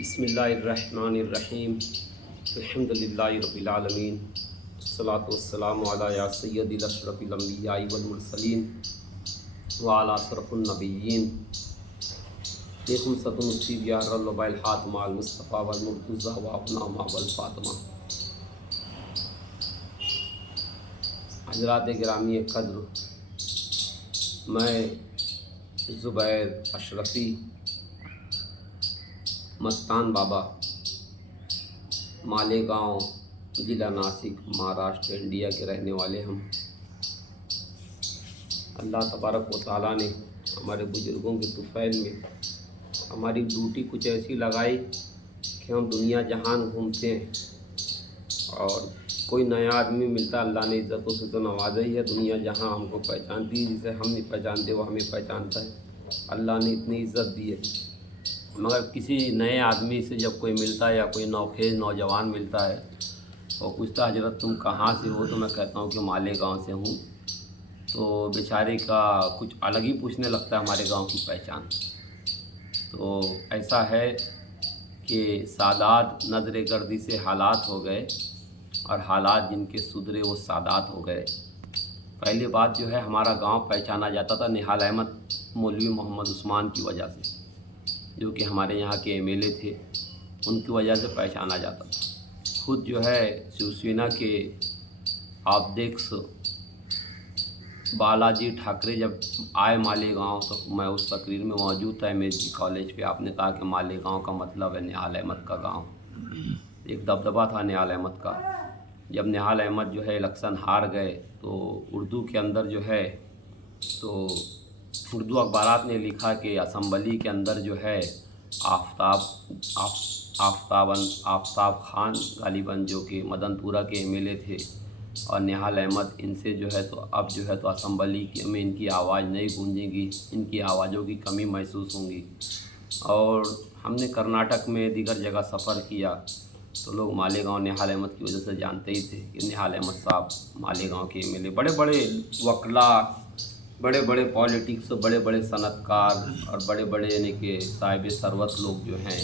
بسم اللہ الرحمن الرحیم الحمد للہ رب العالمین والصلاة والسلام علی یا سید اشرف الانبیاء والمرسلین وعلی اشرف النبیین لیکم ستن الصیب یا رلبہ الحاتمہ المصطفیٰ والمرتضیٰ وابنامہ والفاطمہ۔ حضرات گرامی قدر، میں زبیر اشرفی مستان بابا، مالیگاؤں، ضلع ناسک، مہاراشٹر، انڈیا کے رہنے والے ہم۔ اللہ تبارک و تعالیٰ نے ہمارے بزرگوں کے طفیل میں ہماری ڈیوٹی کچھ ایسی لگائی کہ ہم دنیا جہان گھومتے ہیں اور کوئی نیا آدمی ملتا، اللہ نے عزتوں سے تو نوازا ہی ہے، دنیا جہاں ہم کو پہچانتی ہے، جسے ہم نہیں پہچانتے وہ ہمیں پہچانتا ہے۔ اللہ نے اتنی عزت دی ہے، مگر کسی نئے آدمی سے جب کوئی ملتا ہے یا کوئی نوخیز نوجوان ملتا ہے اور پوچھتا حضرت تم کہاں سے ہو، تو میں کہتا ہوں کہ مالیگاؤں سے ہوں، تو بیچارے کا کچھ الگ ہی پوچھنے لگتا ہے ہمارے گاؤں کی پہچان۔ تو ایسا ہے کہ سادات نظر گردی سے حالات ہو گئے اور حالات جن کے سدھرے وہ سادات ہو گئے۔ پہلی بات جو ہے، ہمارا گاؤں پہچانا جاتا تھا نہال احمد مولوی محمد عثمان کی وجہ سے، جو کہ ہمارے یہاں کے ایم ایل اے تھے، ان کی وجہ سے پہچانا جاتا تھا۔ خود جو ہے شیو سینا کے آبدیکس بالاجی ٹھاکرے جب آئے مالیگاؤں تو میں اس تقریر میں موجود تھا ایم ایس جی کالج پہ۔ آپ نے کہا کہ مالیگاؤں کا مطلب ہے نہال احمد کا گاؤں، ایک دبدبہ تھا نہال احمد کا۔ جب نہال احمد جو ہے الیکشن ہار گئے تو اردو کے اندر جو ہے، تو اردو اخبارات نے لکھا کہ اسمبلی کے اندر جو ہے آفتاب خان غالباً، جو کہ مدن پورہ کے ایم ایل اے تھے، اور نہال احمد، ان سے جو ہے تو اب جو ہے تو اسمبلی میں ان کی آواز نہیں گونجے گی، ان کی آوازوں کی کمی محسوس ہوں گی۔ اور ہم نے کرناٹک میں دیگر جگہ سفر کیا تو لوگ مالیگاؤں نہال احمد کی وجہ سے جانتے ہی تھے کہ نہال احمد صاحب مالیگاؤں کے ایم ایل اے، بڑے بڑے وکلا، بڑے بڑے پالیٹکس، بڑے بڑے صنعت کار اور بڑے بڑے یعنی کہ صاحب ثروت لوگ جو ہیں،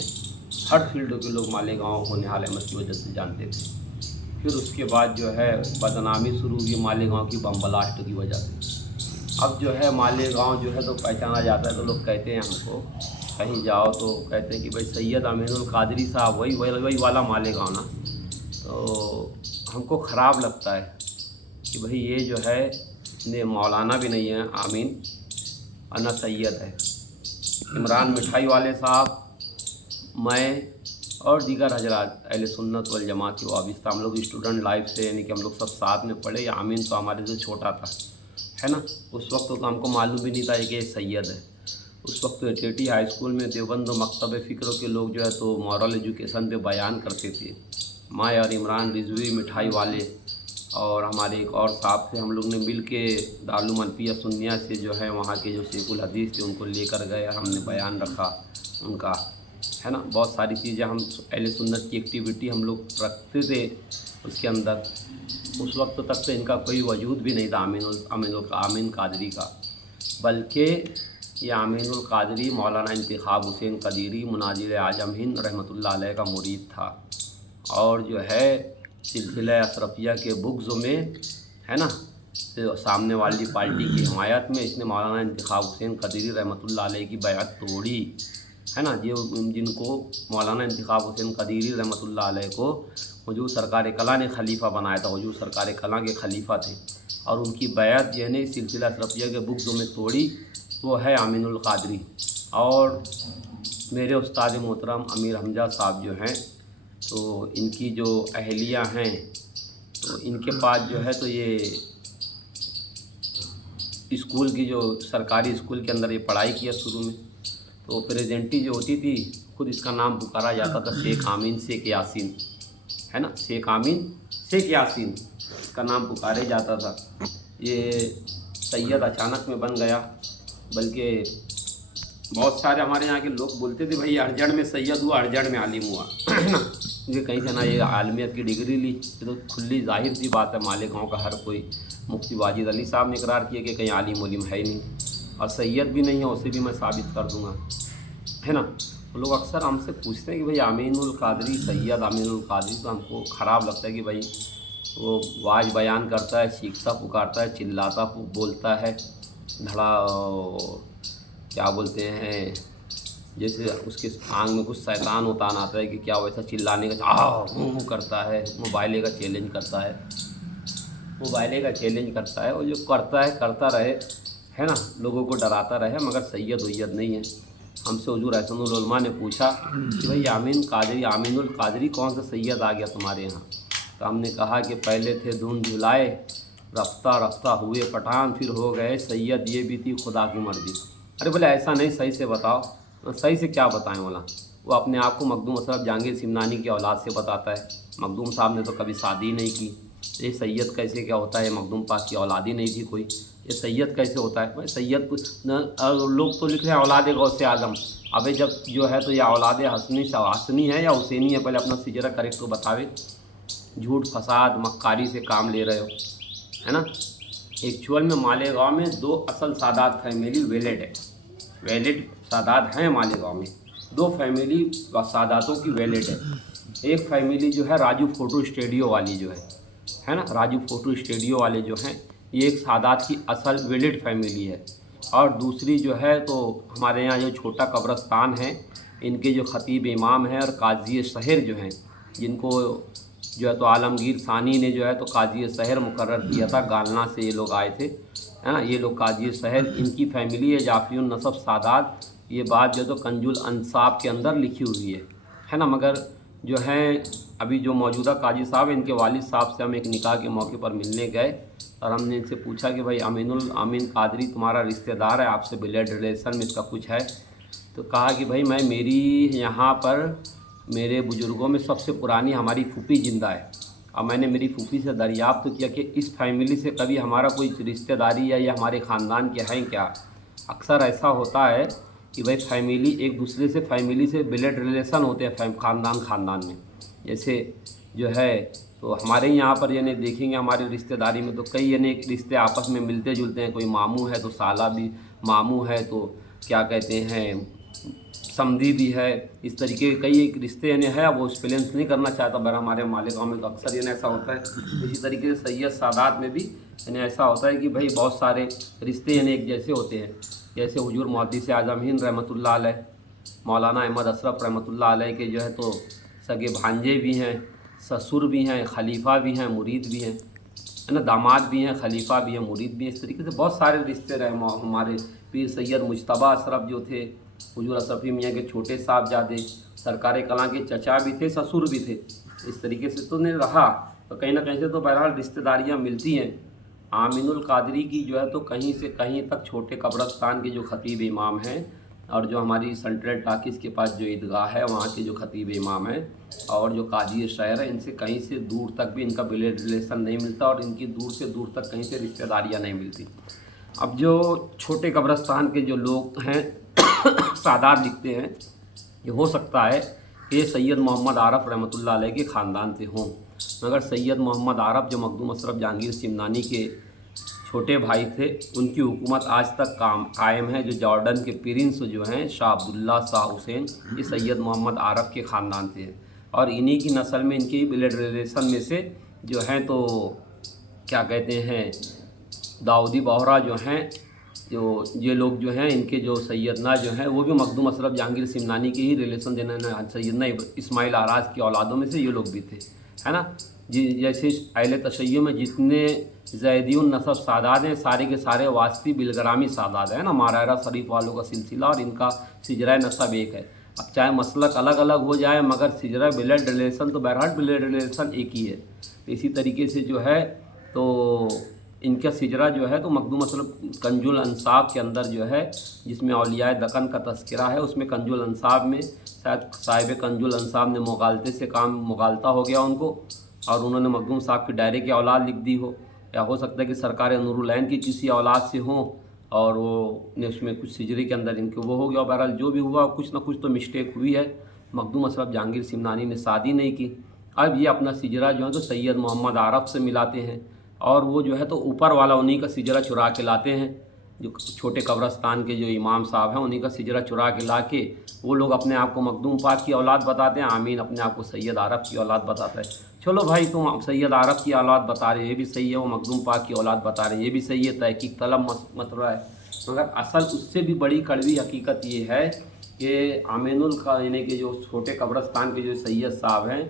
ہر فیلڈ کے لوگ مالیگاؤں کو نہال احمد کی وجہ سے جانتے تھے۔ پھر اس کے بعد جو ہے بدنامی شروع ہوئی مالیگاؤں کی بم بلاسٹ کی وجہ سے۔ اب جو ہے مالیگاؤں جو ہے تو پہچانا جاتا ہے، تو لوگ کہتے ہیں ہم کو، کہیں جاؤ تو کہتے ہیں کہ بھائی سید امین القادری صاحب، وہی والا مالیگاؤں نا۔ تو ہم کو خراب لگتا ہے کہ بھئی یہ جو ہے مولانا بھی نہیں ہے آمین، اور نہ سید ہے۔ عمران مٹھائی والے صاحب، میں اور دیگر حضرات اہل سنت والجماعت کے وابستہ، ہم لوگ اسٹوڈنٹ لائف سے، یعنی کہ ہم لوگ سب ساتھ میں پڑھے۔ یا آمین تو ہمارے سے چھوٹا تھا، ہے نا، اس وقت تو ہم کو معلوم بھی نہیں تھا کہ یہ سید ہے۔ اس وقت تو ٹیٹی ہائی اسکول میں دیوبند مکتب فکر کے لوگ جو ہے تو مورل ایجوکیشن پہ بیان کرتے تھے۔ میں اور عمران رضوی مٹھائی والے اور ہمارے ایک اور صاحب سے، ہم لوگ نے مل کے دارالعلوم انفیہ سنیہ سے جو ہے وہاں کے جو شیخ الحدیث تھے ان کو لے کر گئے، ہم نے بیان رکھا ان کا، ہے نا۔ بہت ساری چیزیں ہم اہل سنت کی ایکٹیویٹی ہم لوگ رکھتے تھے اس کے اندر۔ اس وقت تک تو ان کا کوئی وجود بھی نہیں تھا امین قادری کا، بلکہ یہ امین القادری مولانا انتخاب حسین قدیری مناظر اعظم ہند رحمۃ اللہ علیہ کا مرید تھا، اور جو ہے سلسلہ اشرفیہ کے بغض میں، ہے نا، سامنے والی پارٹی کی حمایت میں اس نے مولانا انتخاب حسین قدیری رحمۃ اللہ علیہ کی بیعت توڑی، ہے نا۔ جن کو مولانا انتخاب حسین قدیری رحمۃ اللہ علیہ کو حضور سرکار کلاں نے خلیفہ بنایا تھا، حضور سرکار کلاں کے خلیفہ تھے، اور ان کی بیعت جو ہے نے سلسلہ اشرفیہ کے بغض میں توڑی، وہ ہے امین القادری۔ اور میرے استاد محترم امیر حمزہ صاحب جو ہیں، تو ان کی جو اہلیہ ہیں، تو ان کے پاس جو ہے تو یہ اسکول کی جو سرکاری اسکول کے اندر یہ پڑھائی کیا شروع میں، تو پریزنٹی جو ہوتی تھی، خود اس کا نام پکارا جاتا تھا شیخ آمین شیخ یاسین، ہے نا، شیخ آمین شیخ یاسین اس کا نام پکارے جاتا تھا۔ یہ سید اچانک میں بن گیا، بلکہ بہت سارے ہمارے یہاں کے لوگ بولتے تھے بھائی ارجڑ میں سید ہوا، ارجڑ میں عالم ہوا، ہے نا، کیونکہ کہیں سے نہ یہ عالمیت کی ڈگری لی، یہ تو کھلی ظاہر سی بات ہے، مالیگاؤں کا ہر کوئی، مفتی واجد علی صاحب نے اقرار کیا کہ کہیں عالم علم ہے ہی نہیں، اور سید بھی نہیں ہے، اسے بھی میں ثابت کر دوں گا، ہے نا۔ वो लोग अक्सर हमसे पूछते हैं कि भाई अमीनुल कादरी, सैयद अमीनुल कादरी, तो हमको ख़राब लगता है कि भाई वो वाज बयान करता है, चीखता पुकारता है, चिल्लाता बोलता है, धड़ा क्या बोलते हैं, जैसे उसके आंग में कुछ शैतान उतान आता है कि क्या वैसा चिल्लाने का करता है, मोबाइले का चैलेंज करता है, और जो करता है करता रहे, है ना, लोगों को डराता रहे, मगर सैयद वैयद नहीं है। हमसे हुजूर अहसनुल उलमा ने पूछा कि भाई आमीनुल कादरी कौन सा सैयद आ गया तुम्हारे यहाँ? तो हमने कहा कि पहले थे धुन झुलाए, रफ्ता रफ्ता हुए पठान, फिर हो गए सैयद, ये भी थी खुदा की मर्जी। अरे बोले ऐसा नहीं, सही से बताओ। सही से क्या बताएं बोला? वो अपने आप को मखदूम अशरफ जहांगीर सिमनानी की औलाद से बताता है। मखदूम साहब ने तो कभी शादी नहीं की, ये सैयद कैसे क्या होता है? मखदूम पाक की औलाद ही नहीं थी कोई, ये सैयद कैसे होता है? भाई सैयद लोग तो लिख रहे हैं औलाद गौसे आजम। अबे जब जो है तो ये औलाद हसनी है या हुसैनी है? पहले अपना सिजरा करेक्ट तो बतावे। झूठ फसाद मक्कारी से काम ले रहे हो, है ना। एक्चुअल में मालेगांव में 2 असल सादात फैमिली वैलिड सादात हैं मालेगांव में। 2 फैमिली सादातों की वैलिड है। एक फैमिली जो है राजू फोटो स्टूडियो वाली जो है ना, राजू फोटो स्टूडियो वाले जो हैं, ये एक सादात की असल वैलिड फैमिली है। और दूसरी जो है तो हमारे यहाँ जो छोटा कब्रस्तान है, इनके जो ख़तीब इमाम हैं और काजी शहर जो हैं, जिनको जो है तो आलमगीर सानी ने जो है तो काजी शहर मुकर्रर किया था, गालना से ये लोग आए थे, है ना। ये लोग काजी शहर, इनकी फैमिली है जाफरीउन नसब सादात। ये बात जो है तो कंजुल अंसाब के अंदर लिखी हुई है ना। मगर जो है अभी जो मौजूदा काजी साहब, इनके वालिद साहब से हम एक निकाह के मौके पर मिलने गए और हमने इनसे पूछा कि भाई अमीन कादरी तुम्हारा रिश्तेदार है, आपसे ब्लड रिलेशन में इसका कुछ है? तो कहा कि भाई मेरी यहाँ पर मेरे बुज़ुर्गों में सबसे पुरानी हमारी फूफी ज़िंदा है। अब मैंने मेरी फूफी से दरियाफ्त तो किया कि इस फैमिली से कभी हमारा कोई रिश्तेदारी या ये हमारे ख़ानदान के हैं क्या? अक्सर ऐसा होता है कि भाई फैमिली एक दूसरे से फैमिली से ब्लड रिलेशन होते हैं ख़ानदान में। जैसे जो है तो हमारे यहाँ पर यानी देखेंगे हमारी रिश्तेदारी में तो कई यानी रिश्ते आपस में मिलते जुलते हैं। कोई मामू है तो साला भी मामू है, तो क्या कहते हैं समधी भी है। इस तरीके के कई एक रिश्ते यानी है। अब वो एक्सपीरियंस नहीं करना चाहता, पर हमारे मालेगांव में तो अक्सर यानी ऐसा होता है। इसी तरीके से सैयद सादात में भी यानी ऐसा होता है कि भाई बहुत सारे रिश्ते यानी एक जैसे होते हैं। जैसे हुजूर मुहद्दिस आज़म हिंद रहमतुल्लाह अलैह, मौलाना अहमद अशरफ रहमतुल्लाह अलैह के जो है तो सगे भांजे भी हैं, ससुर भी हैं, खलीफा भी हैं, मुरीद भी हैं, है ना। दामाद भी हैं, खलीफा भी हैं, मुरीद भी हैं। इस तरीके से बहुत सारे रिश्ते रहे। हमारे पीर सैयद मुजतबा अशरफ जो थे, हुजूर अशरफी मियाँ के छोटे साहबजादे, सरकार कलां के चचा भी थे, ससुर भी थे। इस तरीके से तो नहीं रहा, तो कहीं ना कहीं से तो बहरहाल रिश्तेदारियाँ मिलती हैं। आमीनुल कादरी की जो है तो कहीं से कहीं तक छोटे कब्रस्तान के जो ख़तीब इमाम हैं, और जो हमारी सेंट्रल टाकिस के पास जो ईदगाह है वहाँ के जो ख़तीब इमाम हैं, और जो काजी शहर है, इनसे कहीं से दूर तक भी इनका ब्लड रिलेशन नहीं मिलता, और इनकी दूर से दूर तक कहीं से रिश्तेदारियाँ नहीं मिलती। अब जो छोटे कब्रस्तान के जो लोग हैं सादात लिखते हैं, ये हो सकता है कि सैयद मोहम्मद आरफ रहमतुल्लाह अलैह के ख़ानदान से हों, मगर सैयद मोहम्मद आरफ जो मखदूम अशरफ जहांगीर सिमनानी के छोटे भाई थे, उनकी हुकूमत आज तक कायम है। जो जॉर्डन के प्रिंस जो हैं शाह अब्दुल्ला शाह हुसैन, ये सैयद मोहम्मद आरफ के ख़ानदान से हैं, और इन्हीं की नस्ल में इनकी ब्लड रिलेशन में से जो हैं तो क्या कहते हैं दाऊदी बोहरा जो हैं, जो ये लोग जो हैं, इनके जो सैयदना जो हैं वो भी मखदूम अशरफ जहांगीर सिमनानी के ही रिलेशन देने सैयदना इस्माइल आराज की औलादों में से ये लोग भी थे, है ना। जैसे अहले तशय्युह में जितने ज़ैदियुन नसब सादात हैं, सारे के सारे वास्ती बिलग्रामी सादात है ना। मारायरा शरीफ वालों का सिलसिला और इनका सिजरा नसब एक है। अब चाहे मसलक अलग अलग हो जाए, मगर सिजरा ब्लड रिलेशन तो बहरहाल ब्लड रिलेशन एक ही है। इसी तरीके से जो है तो इनका सिजरा जो है तो मखदूम अशरफ कंजुल अंसाब के अंदर जो है, जिसमें औलियाए दकन का तस्करा है, उसमें कंजुल अंसाब में शायद साहिब कंजुल अंसाब ने मुगालते से काम मुगालता हो गया उनको, और उन्होंने मखदूम साहब की डायरे की औलाद लिख दी हो, या हो सकता है कि सरकार नूरुलैन की किसी औलाद से हों, और वो ने उसमें कुछ सिजरे के अंदर इनके वो हो गया। बहरहाल जो भी हुआ, कुछ ना कुछ तो मिस्टेक हुई है। मखदूम अशरफ जहांगीर सिमनानी ने शादी नहीं की। अब ये अपना सिजरा जो है तो सैयद मोहम्मद आरफ से मिलाते हैं, और वो जो है तो ऊपर वाला उन्हीं का सिजरा चुरा के लाते हैं, जो छोटे कब्रस्तान के जो इमाम साहब हैं उन्हीं का सिजरा चुरा के ला के वो लोग अपने आप को मखदूम पाक की औलाद बताते हैं, आमीन अपने आप को सैयद आरब की औलाद बताता है। चलो भाई तुम सैयद आरब की औलाद बता रहे हो, ये भी सही है, वो मखदूम पाक की औलाद बता रहे हैं, ये भी सही है, तहकीक तलब मत रहा है। मगर असल उससे भी बड़ी कड़वी हकीकत ये है कि आमीनुल का यानी कि जो छोटे कब्रस्तान के जो सैयद साहब हैं,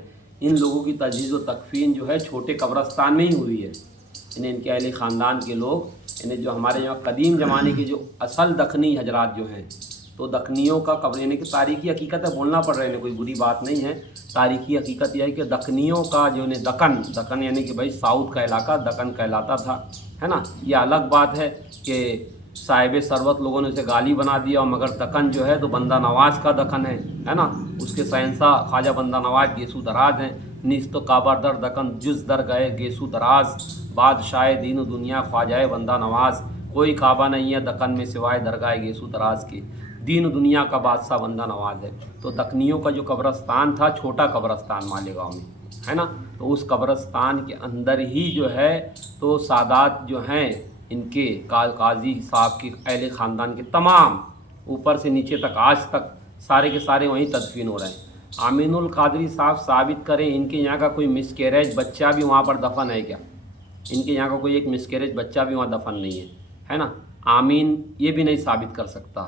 इन लोगों की तजहीज़ व तकफीन जो है छोटे कब्रस्तान में ही हुई है। यानी इनके अहले ख़ानदान के लोग, यानी जो हमारे यहाँ कदीम ज़माने के जो असल दखनी हजरात जो हैं, तो दखनियों का कब्र यानी कि तारीख़ी हकीकत है, बोलना पड़ रहा है, कोई बुरी बात नहीं है। तारीख़ी हकीकत यह है कि दखनियों का जो है दक्कन यानी कि भाई साउथ का इलाका दक्कन कहलाता था, है ना। ये अलग बात है कि साहिब सरवत लोगों ने उसे गाली बना दिया, मगर दक्कन जो है तो बंदा नवाज का दक्कन है ना। उसके शहंशाह ख्वाजा बंदा नवाज गेसू दराज हैं। निस तो काबा दर दक्कन जुज दर गए गेसू दराज, बादशाह दीन दुनिया ख्वाजा बंदा नवाज, कोई काबा नहीं है दक्कन में सिवाय दरगाह गेसू दराज के, दीन दुनिया का बादशाह बंदा नवाज है। तो दक्कनियों का जो कब्रस्तान था, छोटा कब्रस्तान मालेगांव में, है ना, तो उस कब्रस्तान के अंदर ही जो है तो सादात जो हैं इनके काजी साहब के अहले ख़ानदान के तमाम ऊपर से नीचे तक आज तक सारे के सारे वहीं तदफीन हो रहे हैं। आमीनुल कादरी साहब साबित करें इनके यहाँ का कोई मिसकैरेज बच्चा भी वहाँ पर दफन है क्या? इनके यहाँ का कोई एक मिसकैरेज बच्चा भी वहाँ दफन नहीं है ना। आमीन ये भी नहीं साबित कर सकता।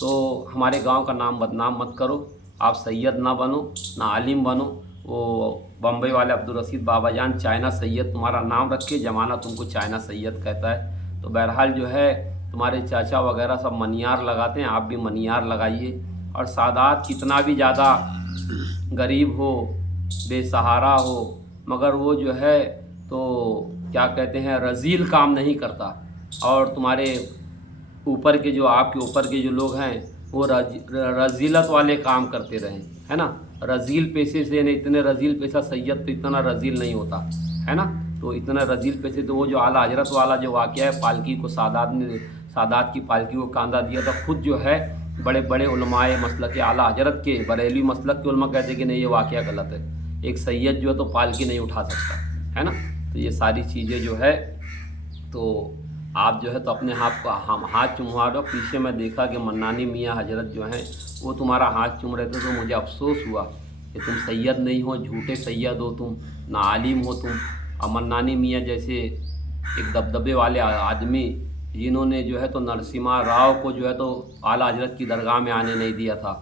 तो हमारे गांव का नाम बदनाम मत करो, आप सैयद ना बनो ना आलिम बनो। वो बम्बई वाले अब्दुल रशीद बाबा जान चाइना सैयद तुम्हारा नाम रख के ज़माना तुमको चाइना सैयद कहता है। तो बहरहाल जो है तुम्हारे चाचा वगैरह सब मनियार लगाते हैं, आप भी मनियार लगाइए। और सादात कितना भी ज़्यादा गरीब हो, बेसहारा हो, मगर वो जो है तो क्या कहते हैं रजील काम नहीं करता। और तुम्हारे ऊपर के जो आपके ऊपर के जो लोग हैं वो रजीलत वाले काम करते रहें, है ना। रजील पैसे से नहीं, इतने रजील पैसा सैयद तो इतना रजील नहीं होता, है ना। तो इतना रजील पैसे तो वो जो आला हजरत वाला जो वाक़या है, पालकी को सादात की पालकी को कांधा दिया था, खुद जो है बड़े बड़े उलमाए मसलक के आला हजरत के बरेलवी मसलक के उलमा कहते कि नहीं ये वाक़या गलत है, एक सैयद जो है तो पालकी नहीं उठा सकता, है ना। तो ये सारी चीज़ें जो है तो आप जो है तो अपने हाथ चुमवा दो। पीछे मैं देखा कि मन्नानी मियाँ हजरत जो हैं वो तुम्हारा हाथ चूम रहे थे, तो मुझे अफसोस हुआ कि तुम सैयद नहीं हो, झूठे सैयद हो तुम, ना आलिम हो तुम। और मन्नानी मियाँ जैसे एक दबदबे वाले आदमी जिन्होंने जो है तो नरसिम्हा राव को जो है तो आला हजरत की दरगाह में आने नहीं दिया था,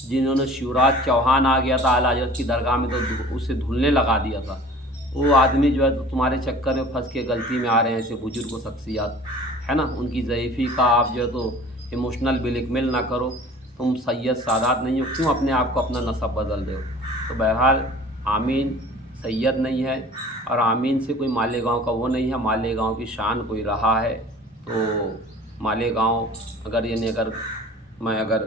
जिन्होंने शिवराज चौहान आ गया था आला हजरत की दरगाह में तो उसे धुलने लगा दिया था, वो आदमी जो है तो तुम्हारे चक्कर में फंस के गलती में आ रहे हैं। ऐसे बुजुर्ग शख्सियात, है ना, उनकी ज़ईफ़ी का आप जो है तो इमोशनल ब्लैकमेल ना करो। तुम सैयद सादात नहीं हो, क्यों अपने आप को अपना नस्ब बदल दो। तो बहरहाल आमीन सैयद नहीं है और आमीन से कोई मालेगांव का वो नहीं है, मालेगांव की शान कोई रहा है। तो मालेगांव अगर मैं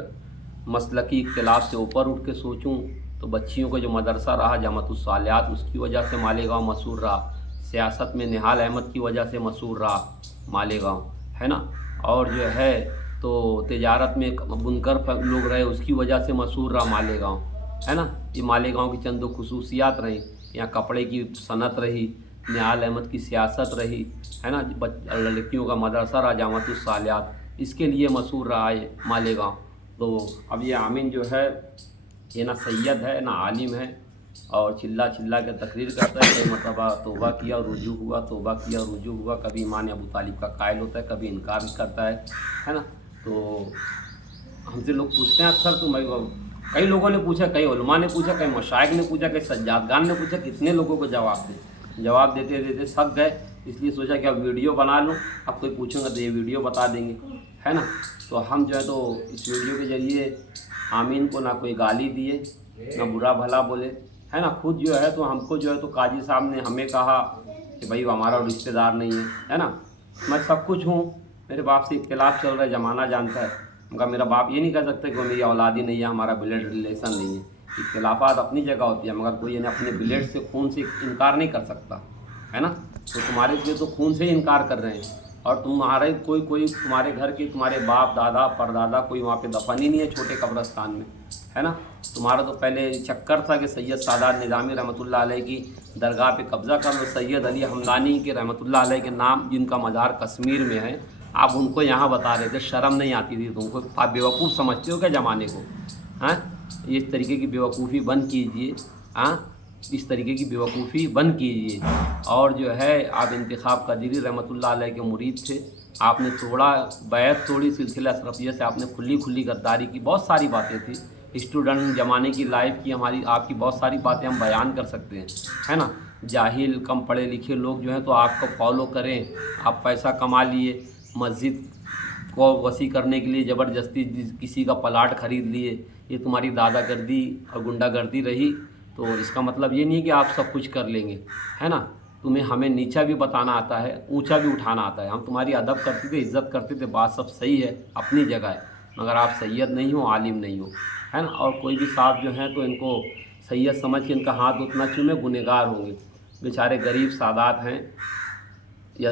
मसलकी इख्तिलाफ से ऊपर उठ के सोचूं तो बच्चियों का जो मदरसा रहा जमातुस सालिहात, उसकी वजह से मालेगांव मशहूर रहा। सियासत में निहाल अहमद की वजह से मशहूर रहा मालेगांव, है ना। और जो है तो तिजारत में बुनकर लोग रहे, उसकी वजह से मशहूर रहा मालेगांव, है ना। ये मालेगांव की चंद खुसूसियात रही, यहाँ कपड़े की सनत रही, निहाल अहमद की सियासत रही, है ना, लड़कियों का मदरसा रहा जमातुस सालिहात, इसके लिए मशहूर रहा है मालेगांव। तो अब ये आमीन जो है ये ना सैयद है ना आलिम है, और चिल्ला के तकरीर करता है। कई मरतबा तौबा किया और रुजू हुआ, तौबा किया और रुजू हुआ। कभी ईमान अबू तालिब का कायल होता है, कभी इनकार भी करता है ना। तो हमसे लोग पूछते हैं अक्सर, तो मैं कई लोगों ने पूछा, कई उलमा ने पूछा, कई मशाइख ने पूछा, कई सज्जादगान ने पूछा, कितने लोगों को जवाब देते देते थक गए। इसलिए सोचा कि अब वीडियो बना लूँ, अब कोई पूछूंगा तो ये वीडियो बता देंगे, है ना। तो हम जो है तो इस वीडियो के ज़रिए आमीन को ना कोई गाली दिए ना बुरा भला बोले, है ना। खुद जो है तो हमको जो है तो काजी साहब ने हमें कहा कि भाई हमारा रिश्तेदार नहीं है ना। मैं सब कुछ हूँ, मेरे बाप से इख्तिलाफ चल रहा है, ज़माना जानता है, मगर मेरा बाप ये नहीं कह सकता कि वो मेरी औलादी नहीं है, हमारा ब्लड रिलेशन नहीं है। इख्तिलाफात अपनी जगह होती है, मगर कोई यानी अपने ब्लड से खून से इनकार नहीं कर सकता, है ना। तो तुम्हारे लिए तो खून से ही इनकार कर रहे हैं, और तुम्हारे कोई तुम्हारे घर के तुम्हारे बाप दादा परदादा कोई वहाँ पे दफन ही नहीं है छोटे कब्रस्तान में, है ना। तुम्हारा तो पहले चक्कर था कि सैयद सादात निज़ामी रहमतुल्लाह अलैह की दरगाह पे कब्ज़ा कर लो। सैयद अली हमदानी के रहमतुल्लाह अलैह के नाम, जिनका मज़ार कश्मीर में है, आप उनको यहाँ बता रहे थे, शर्म नहीं आती थी तुमको? आप बेवकूफ़ समझते हो क्या ज़माने को? हाँ, इस तरीके की बेवकूफ़ी बंद कीजिए। हाँ, इस तरीके की बेवकूफ़ी बंद कीजिए। और जो है, आप इंतखाब कदीरी रहमतुल्लाह अलैह के मुरीद थे, आपने तोड़ा, बैत तोड़ी, सिलसिला अशरफिया से आपने खुली खुली गद्दारी की। बहुत सारी बातें थी, स्टूडेंट ज़माने की लाइफ की हमारी आपकी बहुत सारी बातें हम बयान कर सकते हैं, है ना। जाहिल कम पढ़े लिखे लोग जो हैं तो आपको फॉलो करें, आप पैसा कमा लिए, मस्जिद को वसी करने के लिए ज़बरदस्ती किसी का प्लाट ख़रीद लिए, ये तुम्हारी दादागर्दी और गुंडागर्दी रही। तो इसका मतलब ये नहीं है कि आप सब कुछ कर लेंगे, है ना। तुम्हें हमें नीचा भी बताना आता है, ऊंचा भी उठाना आता है। हम तुम्हारी अदब करते थे, इज़्ज़त करते थे, बात सब सही है, अपनी जगह है, मगर आप सैयद नहीं हो, आलिम नहीं हो, है ना। और कोई भी साहब जो हैं तो इनको सैयद समझ के इनका हाथ उतना चूमे, गुनहगार होंगे। बेचारे गरीब सादात हैं, या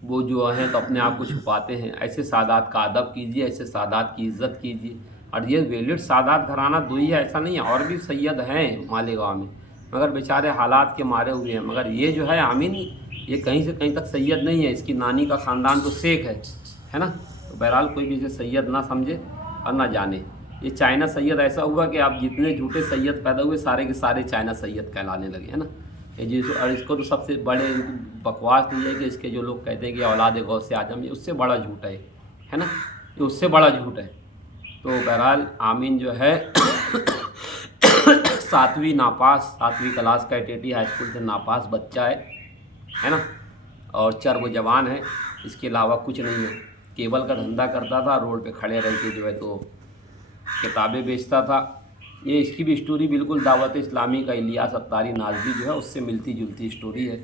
वो जो हैं तो अपने आप को छुपाते हैं। ऐसे सादात का अदब कीजिए, ऐसे सादात की इज़्ज़त कीजिए। और ये वैलिड सादात घराना दो ही है, ऐसा नहीं है, और भी सैयद हैं मालेगाँव में, मगर बेचारे हालात के मारे हुए हैं। मगर ये जो है आमीन, ये कहीं से कहीं तक सैयद नहीं है, इसकी नानी का ख़ानदान तो शेख है ना। तो बहरहाल कोई भी इसे सैयद ना समझे और ना जाने। ये चाइना सैयद ऐसा हुआ कि आप जितने झूठे सैयद पैदा हुए सारे के सारे चाइना सैयद कहलाने लगे, है ना। ये जिस और इसको तो सबसे बड़े बकवास तो ये है कि इसके जो लोग कहते हैं कि औलाद गौसे आजम, ये उससे बड़ा झूठ है ना, ये उससे बड़ा झूठ है। तो बहरहाल आमीन जो है 7वीं क्लास का टेटी हाई स्कूल से नापास बच्चा है ना, और चर्ब जवान है, इसके अलावा कुछ नहीं है। केबल का धंधा करता था, रोड पे खड़े रह के जो है तो किताबें बेचता था। ये इसकी भी स्टोरी बिल्कुल दावत इस्लामी का इलियास अत्तारी नाज़वी जो है उससे मिलती जुलती स्टोरी है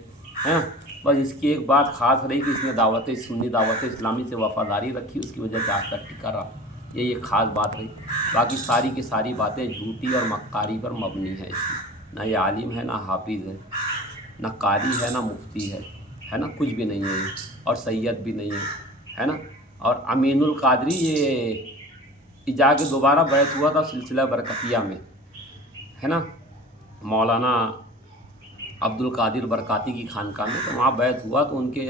ना। बस इसकी एक बात ख़ास रही कि इसने सुन्नी दावत इस्लामी से वफ़ादारी रखी, उसकी वजह से आज तक टिका रहा। ये एक ख़ास बात रही। बाकी सारी की सारी बातें झूठी और मक्कारी पर मबनी है इसकी। ना ये आलिम है, ना हाफिज़ है, ना कारी है, ना मुफ्ती है ना, कुछ भी नहीं है ये, और सैयद भी नहीं है ना। और अमीनुल कादरी ये जाके दोबारा बैत हुआ था सिलसिला बरकतिया में, है ना, मौलाना अब्दुल कादिर बरकाती की खानकाह में। तो वहाँ बैत हुआ तो उनके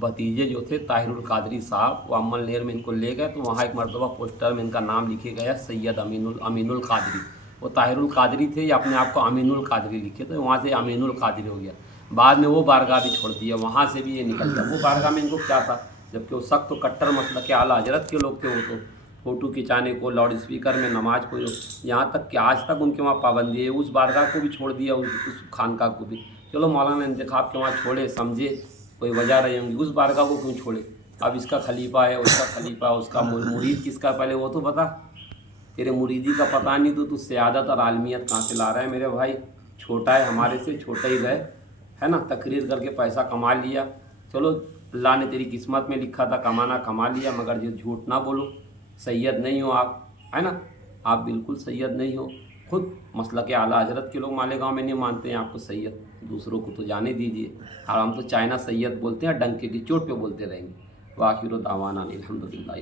भतीजे जो थे ताहिरुल कादरी साहब, वो अम्मल नेर में इनको ले गए। तो वहाँ एक मरतबा पोस्टर में इनका नाम लिखे गया सैयद अमीनुल कादरी। वो ताहिरुल कादरी थे, या अपने आप को अमीनुल कादरी लिखे, तो वहाँ से अमीनुल कादरी हो गया। बाद में वो बारगाह भी छोड़ दिया, वहाँ से भी ये निकल गया। वो बारगाह में इनको क्या था, जबकि वो सख्त तो कट्टर मसलक के आला हजरत के लोग थे। वो तो फ़ोटो खिंचाने को, लाउड स्पीकर में नमाज को, यहाँ तक कि आज तक उनके वहाँ पाबंदी है। उस बारगाह को भी छोड़ दिया, उस खानकाह को भी। चलो मौलाना इंतखाब के वहाँ छोड़े, समझे कोई वजह रही होंगी, उस बारगाह को क्यों छोड़े? अब इसका खलीफा है, उसका खलीफा है, उसका मुरीद किसका, पहले वो तो बता। तेरे मुरीदी का पता नहीं तो तू सियादत और आलमियत कहाँ से ला रहा है मेरे भाई? छोटा है, हमारे से छोटा ही रहे, है ना। तकरीर करके पैसा कमा लिया, चलो अल्लाह ने तेरी किस्मत में लिखा था कमाना, कमा लिया, मगर ये झूठ ना बोलो। सैयद नहीं हो आप, है ना, आप बिल्कुल सैयद नहीं हो। खुद मसलक आला हजरत के लोग मालेगाँव में नहीं मानते हैं आपको सैयद, दूसरों को तो जाने दीजिए। और हम तो चाइना सैयद बोलते हैं, डंके की चोट पे बोलते रहेंगे। वाखिर दावाना अनिल हम्दुलिल्लाह।